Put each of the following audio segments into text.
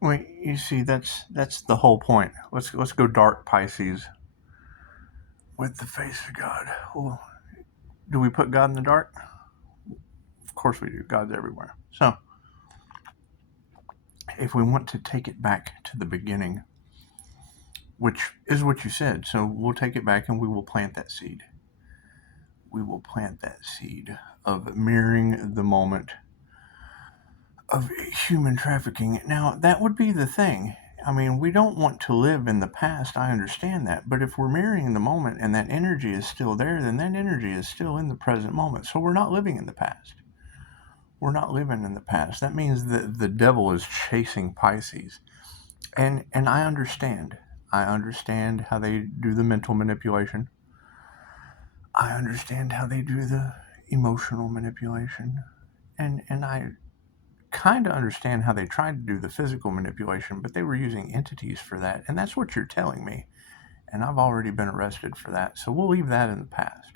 Well, you see, that's the whole point. Let's go dark Pisces with the face of God. Well, do we put God in the dark? Of course we do. God's everywhere. So if we want to take it back to the beginning, which is what you said, so we'll take it back and we will plant that seed. We will plant that seed of mirroring the moment of human trafficking. Now, that would be the thing. I mean, we don't want to live in the past, I understand that. But if we're mirroring the moment and that energy is still there, then that energy is still in the present moment. So we're not living in the past. We're not living in the past. That means that the devil is chasing Pisces. And I understand. I understand how they do the mental manipulation. I understand how they do the emotional manipulation. And I kind of understand how they tried to do the physical manipulation, but they were using entities for that. And that's what you're telling me. And I've already been arrested for that. So we'll leave that in the past.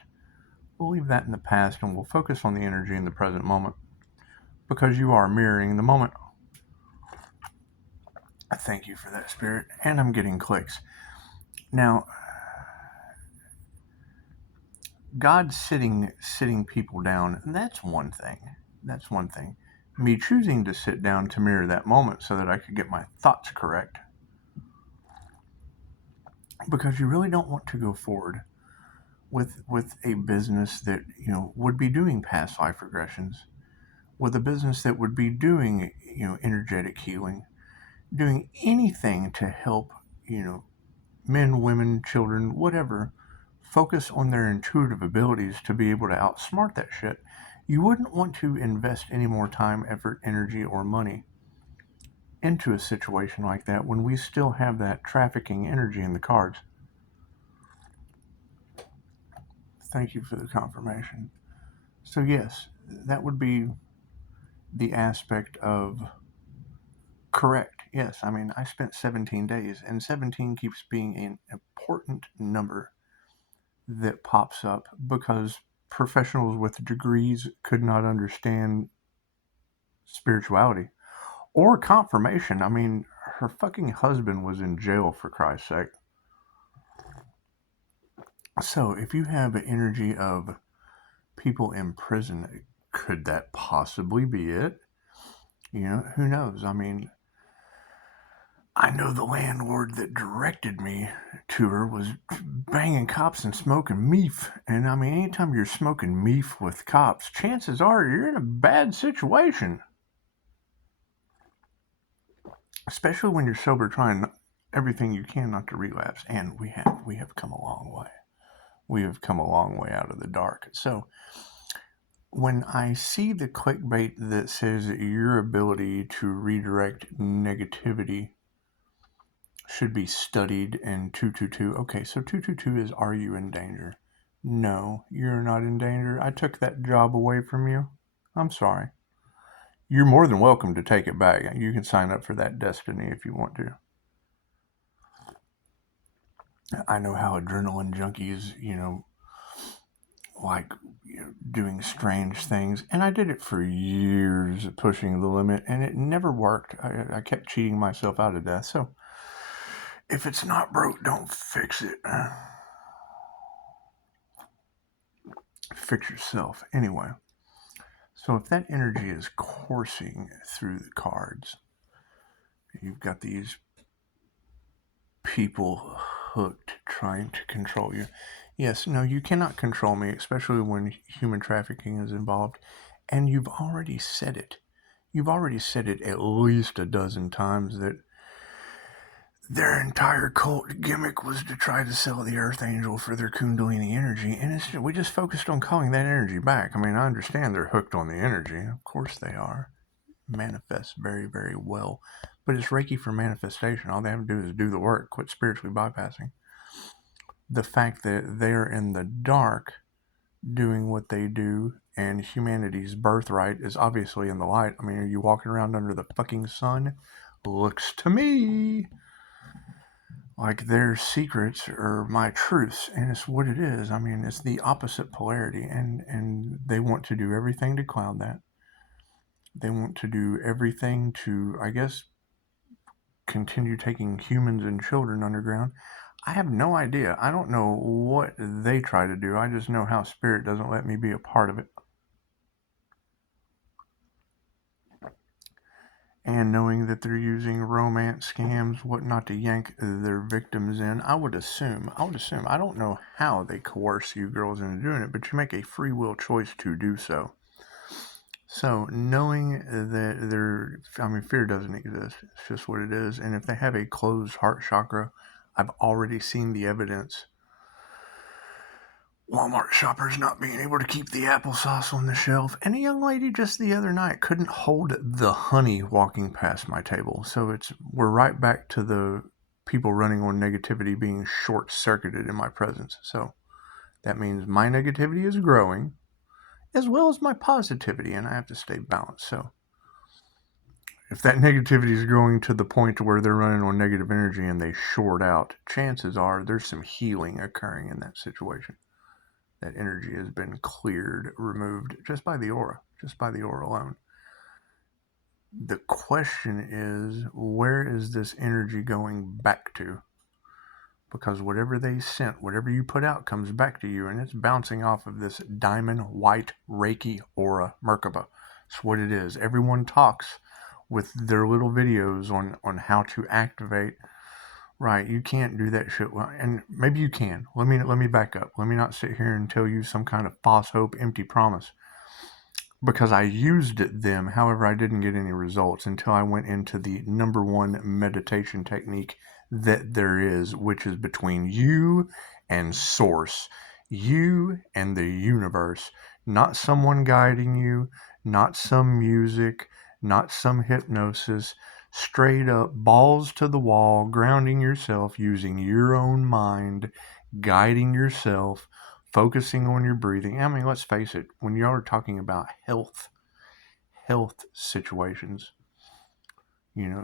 We'll leave that in the past and we'll focus on the energy in the present moment because you are mirroring the moment. I thank you for that, Spirit. And I'm getting clicks. Now, God sitting people down, that's one thing. That's one thing. Me choosing to sit down to mirror that moment so that I could get my thoughts correct. Because you really don't want to go forward with a business that would be doing past life regressions, with a business that would be doing energetic healing, doing anything to help men, women, children, whatever, focus on their intuitive abilities to be able to outsmart that shit. You wouldn't want to invest any more time, effort, energy, or money into a situation like that when we still have that trafficking energy in the cards. Thank you for the confirmation. So, yes, that would be the aspect of correct. Yes, I mean, I spent 17 days, and 17 keeps being an important number that pops up because professionals with degrees could not understand spirituality or confirmation. I mean, her fucking husband was in jail, for Christ's sake. So, if you have an energy of people in prison, could that possibly be it? Who knows? I mean, I know the landlord that directed me to her was banging cops and smoking meef. And I mean, anytime you're smoking meef with cops, chances are you're in a bad situation. Especially when you're sober, trying everything you can not to relapse. And we have come a long way. We have come a long way out of the dark. So when I see the clickbait that says your ability to redirect negativity should be studied in 222. Okay, so 222 is, are you in danger? No, you're not in danger. I took that job away from you. I'm sorry. You're more than welcome to take it back. You can sign up for that destiny if you want to. I know how adrenaline junkies, like doing strange things, and I did it for years, pushing the limit, and it never worked. I kept cheating myself out of death. So if it's not broke, don't fix it. Fix yourself. Anyway, so if that energy is coursing through the cards, you've got these people hooked trying to control you. Yes, no, you cannot control me, especially when human trafficking is involved. And you've already said it. You've already said it at least a dozen times that their entire cult gimmick was to try to sell the Earth Angel for their Kundalini energy, and we just focused on calling that energy back. I mean, I understand they're hooked on the energy. Of course they are. Manifests very, very well. But it's Reiki for manifestation. All they have to do is do the work, quit spiritually bypassing. The fact that they're in the dark doing what they do and humanity's birthright is obviously in the light. I mean, are you walking around under the fucking sun? Looks to me like their secrets are my truths, and it's what it is. I mean, it's the opposite polarity, and they want to do everything to cloud that. They want to do everything to, I guess, continue taking humans and children underground. I have no idea. I don't know what they try to do. I just know how spirit doesn't let me be a part of it. And knowing that they're using romance scams, whatnot, to yank their victims in, I would assume, I don't know how they coerce you girls into doing it, but you make a free will choice to do so. So knowing that fear doesn't exist. It's just what it is. And if they have a closed heart chakra, I've already seen the evidence. Walmart shoppers not being able to keep the applesauce on the shelf, and a young lady just the other night couldn't hold the honey walking past my table. So we're right back to the people running on negativity being short-circuited in my presence. So that means my negativity is growing, as well as my positivity, and I have to stay balanced. So if that negativity is growing to the point where they're running on negative energy and they short out, chances are there's some healing occurring in that situation. That energy has been cleared, removed just by the aura alone. The question is, where is this energy going back to? Because whatever they sent, whatever you put out comes back to you, and it's bouncing off of this diamond white Reiki aura Merkaba. That's what it is. Everyone talks with their little videos on how to activate. Right, you can't do that shit. Well, and maybe you can. Let me back up. Let me not sit here and tell you some kind of false hope, empty promise. Because I used them, however, I didn't get any results until I went into the number one meditation technique that there is, which is between you and source, you and the universe, not someone guiding you, not some music, not some hypnosis, straight up balls to the wall, grounding yourself using your own mind, guiding yourself, focusing on your breathing. I mean, let's face it, when y'all are talking about health situations,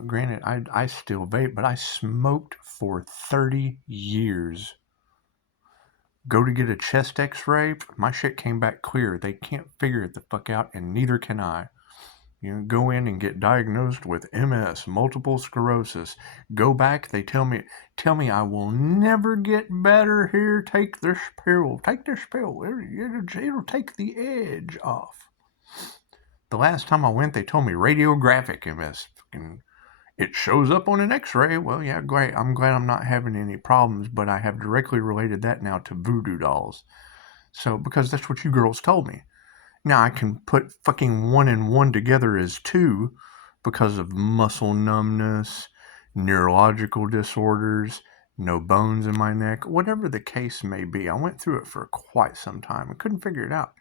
granted, I still vape, but I smoked for 30 years. Go to get a chest x-ray, my shit came back clear. They can't figure it the fuck out, and neither can I. Go in and get diagnosed with MS, multiple sclerosis. Go back, they tell me I will never get better here. Take this pill. It'll take the edge off. The last time I went, they told me radiographic MS. It shows up on an x-ray. Well, yeah, great. I'm glad I'm not having any problems, but I have directly related that now to voodoo dolls. So, because that's what you girls told me. Now I can put fucking 1 and 1 together as 2 because of muscle numbness, neurological disorders, no bones in my neck, whatever the case may be. I went through it for quite some time and couldn't figure it out.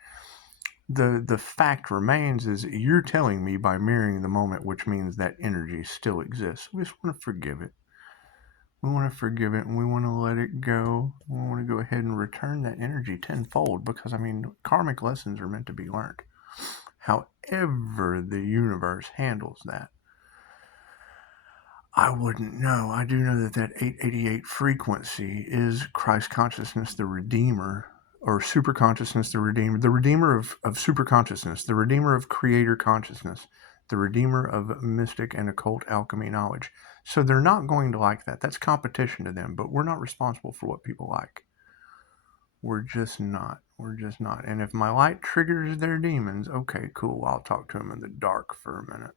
The fact remains is you're telling me by mirroring the moment, which means that energy still exists. We just want to forgive it. We want to forgive it and we want to let it go. We want to go ahead and return that energy tenfold because, karmic lessons are meant to be learned. However the universe handles that, I wouldn't know. I do know that 888 frequency is Christ consciousness, the Redeemer, or super consciousness, the Redeemer of super consciousness, the Redeemer of creator consciousness, the Redeemer of mystic and occult alchemy knowledge. So they're not going to like that. That's competition to them, but we're not responsible for what people like. We're just not. And if my light triggers their demons, okay, cool. I'll talk to them in the dark for a minute.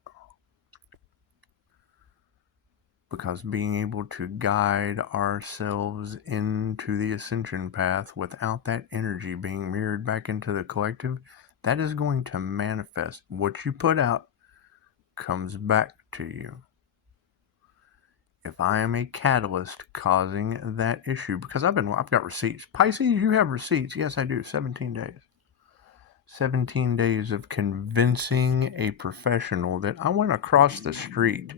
Because being able to guide ourselves into the ascension path without that energy being mirrored back into the collective, that is going to manifest. What you put out comes back to you. If I am a catalyst causing that issue, because I've got receipts. Pisces, you have receipts. Yes, I do. 17 days. 17 days of convincing a professional that I went across the street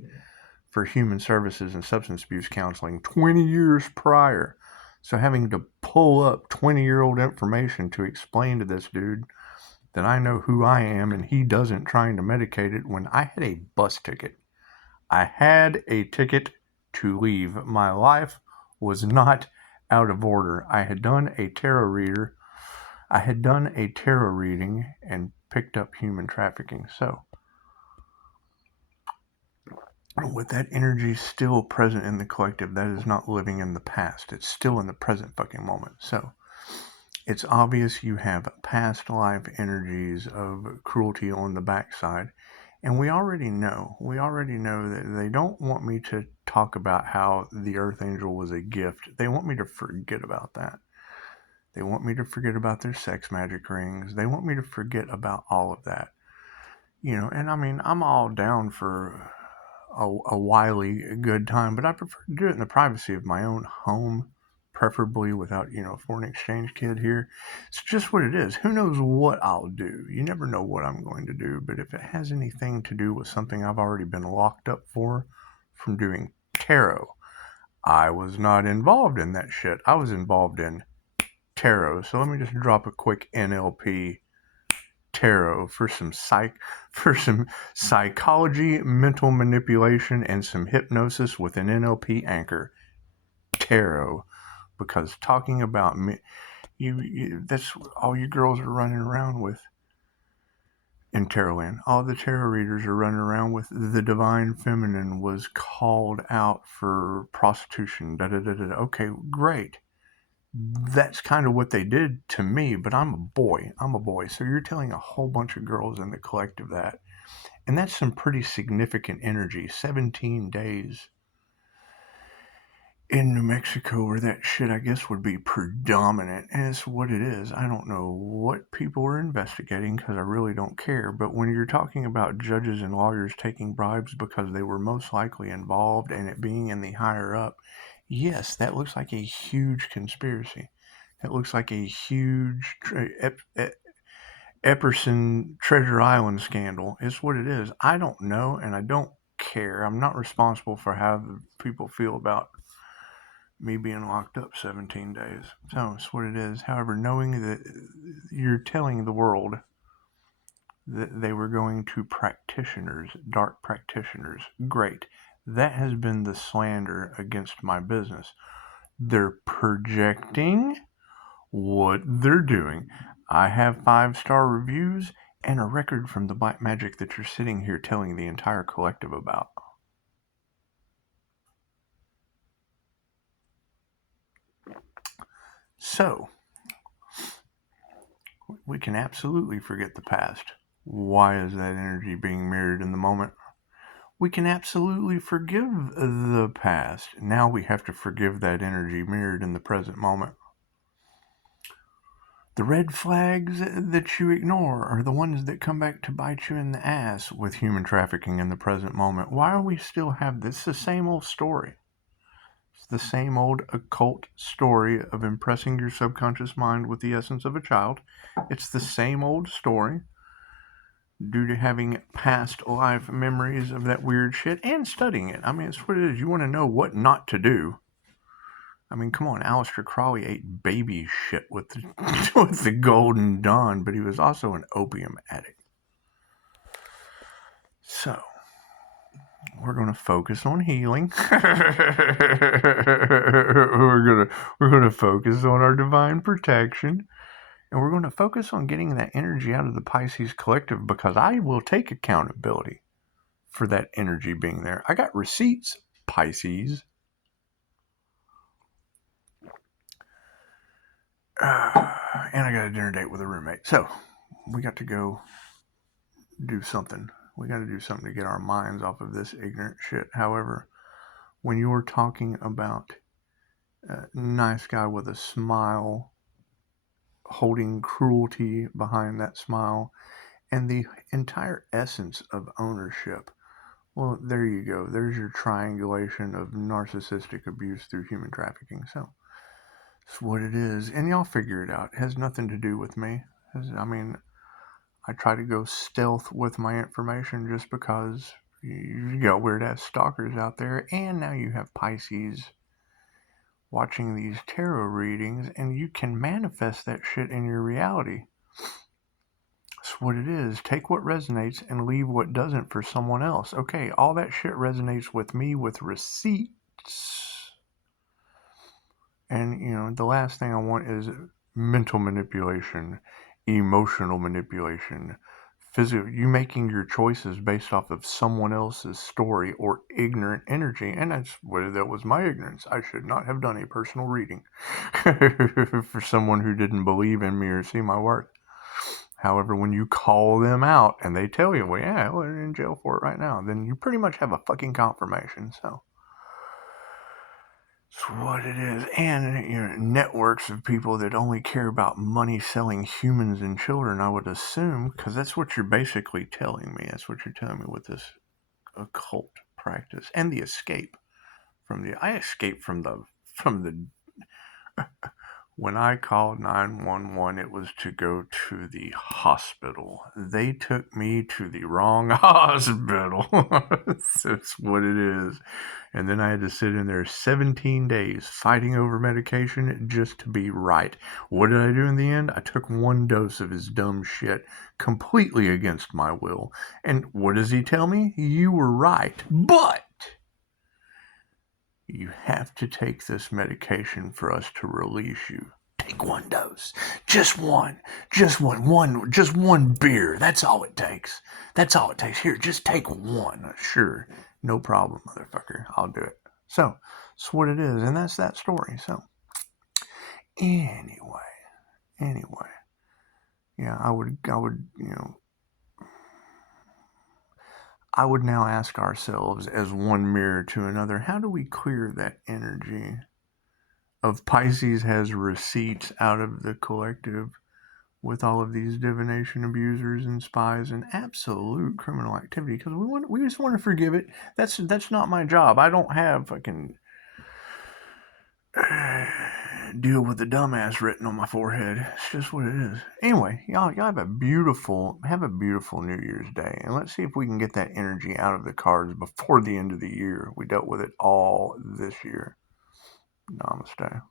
for human services and substance abuse counseling 20 years prior. So having to pull up 20-year-old information to explain to this dude that I know who I am and he doesn't, trying to medicate it when I had a bus ticket. I had a ticket to leave. My life was not out of order. I had done a tarot reading and picked up human trafficking. So with that energy still present in the collective, that is not living in the past. It's still in the present fucking moment. So it's obvious you have past life energies of cruelty on the backside. And we already know that they don't want me to talk about how the Earth Angel was a gift. They want me to forget about that. They want me to forget about their sex magic rings. They want me to forget about all of that. And I mean, I'm all down for a wily good time, but I prefer to do it in the privacy of my own home, preferably without, a foreign exchange kid here. It's just what it is. Who knows what I'll do? You never know what I'm going to do, but if it has anything to do with something I've already been locked up for from doing tarot, I was not involved in that shit. I was involved in tarot. So let me just drop a quick NLP tarot for some psychology, mental manipulation, and some hypnosis with an NLP anchor. Tarot, because talking about me, that's all you girls are running around with in Tarotland. All the tarot readers are running around with the divine feminine was called out for prostitution. Da da da da. Okay, great. That's kind of what they did to me, but I'm a boy. So you're telling a whole bunch of girls in the collective that. And that's some pretty significant energy. 17 days in New Mexico where that shit, I guess, would be predominant. And it's what it is. I don't know what people are investigating because I really don't care. But when you're talking about judges and lawyers taking bribes because they were most likely involved and it being in the higher up, yes, that looks like a huge conspiracy. It looks like a huge Epperson Treasure Island scandal. It's what it is. I don't know, and I don't care. I'm not responsible for how people feel about me being locked up 17 days. So it's what it is. However, knowing that you're telling the world that they were going to practitioners, dark practitioners, great. That has been the slander against my business. They're projecting what they're doing. I have 5-star reviews and a record from the black magic that you're sitting here telling the entire collective about. So, we can absolutely forget the past. Why is that energy being mirrored in the moment? We can absolutely forgive the past. Now we have to forgive that energy mirrored in the present moment. The red flags that you ignore are the ones that come back to bite you in the ass with human trafficking in the present moment. Why do we still have this? It's the same old story. It's the same old occult story of impressing your subconscious mind with the essence of a child. It's the same old story due to having past life memories of that weird shit and studying it. I mean, it's what it is. You want to know what not to do. I mean, come on, Aleister Crowley ate baby shit with with the Golden Dawn, but he was also an opium addict. So, we're going to focus on healing. we're going to focus on our divine protection, and we're going to focus on getting that energy out of the Pisces collective because I will take accountability for that energy being there. I got receipts, Pisces. And I got a dinner date with a roommate. So, we got to go do something. We got to do something to get our minds off of this ignorant shit. However, when you're talking about a nice guy with a smile, holding cruelty behind that smile, and the entire essence of ownership, well, there you go. There's your triangulation of narcissistic abuse through human trafficking. So, it's what it is. And y'all figure it out. It has nothing to do with me. I mean, I try to go stealth with my information just because you got weird ass stalkers out there, and now you have Pisces watching these tarot readings, and you can manifest that shit in your reality. That's what it is. Take what resonates and leave what doesn't for someone else. Okay, all that shit resonates with me with receipts. And, the last thing I want is mental manipulation, emotional manipulation, you making your choices based off of someone else's story or ignorant energy. And that was my ignorance. I should not have done a personal reading for someone who didn't believe in me or see my worth. However, when you call them out and they tell you, well, yeah, we're in jail for it right now, then you pretty much have a fucking confirmation. So it's what it is. And networks of people that only care about money, selling humans and children, I would assume, because that's what you're basically telling me. That's what you're telling me with this occult practice and the escape I escaped from the when I called 911, it was to go to the hospital. They took me to the wrong hospital. That's what it is. And then I had to sit in there 17 days fighting over medication just to be right. What did I do in the end? I took one dose of his dumb shit completely against my will. And what does he tell me? You were right. But you have to take this medication for us to release you. Take one dose. Just one beer. That's all it takes. That's all it takes. Here, just take one. Sure. No problem, motherfucker. I'll do it. So, that's what it is. And that's that story. So, anyway. Yeah, I would, I would now ask ourselves as one mirror to another, how do we clear that energy of Pisces has receipts out of the collective with all of these divination abusers and spies and absolute criminal activity? Because we just want to forgive it. That's not my job. I don't have fucking deal with the dumbass written on my forehead. It's just what it is. Anyway, y'all have a beautiful New Year's Day, and let's see if we can get that energy out of the cards before the end of the year. We dealt with it all this year. Namaste.